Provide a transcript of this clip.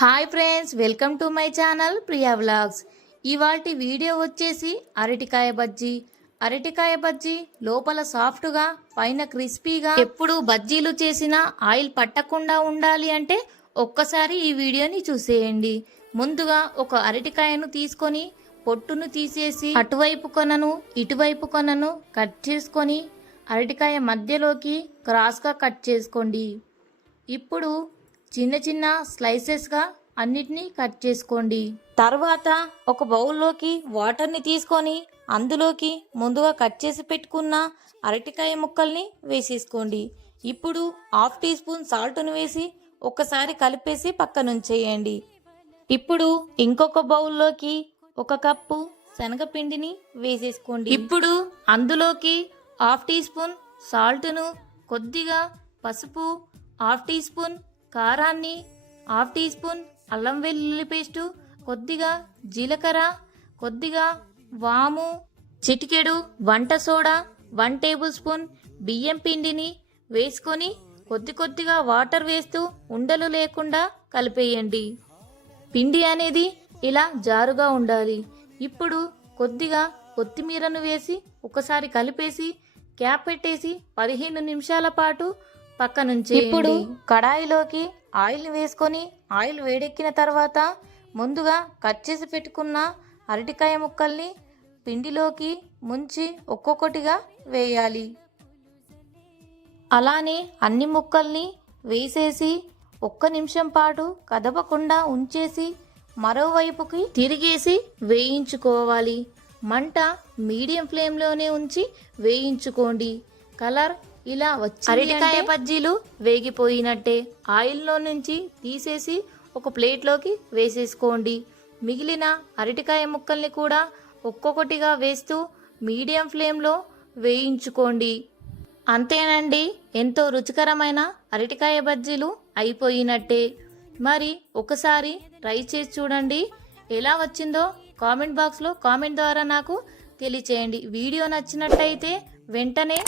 Hi friends, welcome to my channel Priya vlogs. ఇవాల్టి video వచ్చేసి అరటికాయ బజ్జీ లోపల సాఫ్ట్గా పైన క్రిస్పీగా. ఎప్పుడు బజ్జీలు చేసినా ఆయిల్ పట్టకుండా ఉండాలి అంటే ఒక్కసారి ఈ వీడియోని చూసేయండి. ముందుగా ఒక అరటికాయను తీసుకొని పొట్టును తీసేసి అటువైపు కొనను ఇటువైపు కొనను కట్ చేసుకొని అరటికాయ మధ్యలోకి క్రాస్గా కట్ చేసుకోండి. ఇప్పుడు చిన్న చిన్న స్లైసెస్గా అన్నిటినీ కట్ చేసుకోండి. తర్వాత ఒక బౌల్లోకి వాటర్ని తీసుకొని అందులోకి ముందుగా కట్ చేసి పెట్టుకున్న అరటికాయ ముక్కల్ని వేసేసుకోండి. ఇప్పుడు 1/2 టీ స్పూన్ సాల్ట్ను వేసి ఒకసారి కలిపేసి పక్కనుంచేయండి. ఇప్పుడు ఇంకొక బౌల్లోకి 1 కప్పు శనగపిండిని వేసేసుకోండి. ఇప్పుడు అందులోకి 1/2 టీ స్పూన్ సాల్ట్ను, కొద్దిగా పసుపు, 1/2 టీ స్పూన్ కారాన్ని, 1/2 టీ స్పూన్ అల్లం వెల్లుల్లి పేస్టు, కొద్దిగా జీలకర్ర, కొద్దిగా వాము, చిటికెడు వంట సోడా, 1 టేబుల్ స్పూన్ బియ్యం పిండిని వేసుకొని కొద్దిగా వాటర్ వేస్తూ ఉండలు లేకుండా కలిపేయండి. పిండి అనేది ఇలా జారుగా ఉండాలి. ఇప్పుడు కొద్దిగా కొత్తిమీరను వేసి ఒకసారి కలిపేసి క్యాప్ పెట్టేసి 15 నిమిషాల పాటు పక్కనుంచి. ఇప్పుడు కడాయిలోకి ఆయిల్ వేసుకొని ఆయిల్ వేడెక్కిన తర్వాత ముందుగా కట్ చేసి పెట్టుకున్న అరటికాయ ముక్కల్ని పిండిలోకి ముంచి ఒక్కొక్కటిగా వేయాలి. అలానే అన్ని ముక్కల్ని వేసేసి 1 నిమిషం పాటు కదపకుండా ఉంచేసి మరోవైపుకి తిరిగేసి వేయించుకోవాలి. మంట మీడియం ఫ్లేమ్లోనే ఉంచి వేయించుకోండి. కలర్ ఇలా వచ్చి అరటికాయ బజ్జీలు వేగిపోయినట్టే. ఆయిల్లో నుంచి తీసేసి ఒక ప్లేట్లోకి వేసేసుకోండి. మిగిలిన అరటికాయ ముక్కల్ని కూడా ఒక్కొక్కటిగా వేస్తూ మీడియం ఫ్లేమ్లో వేయించుకోండి. అంతేనండి, ఎంతో రుచికరమైన అరటికాయ బజ్జీలు అయిపోయినట్టే. మరి ఒకసారి ట్రై చేసి చూడండి. ఎలా వచ్చిందో కామెంట్ బాక్స్లో కామెంట్ ద్వారా నాకు తెలియచేయండి. వీడియో నచ్చినట్టయితే వెంటనే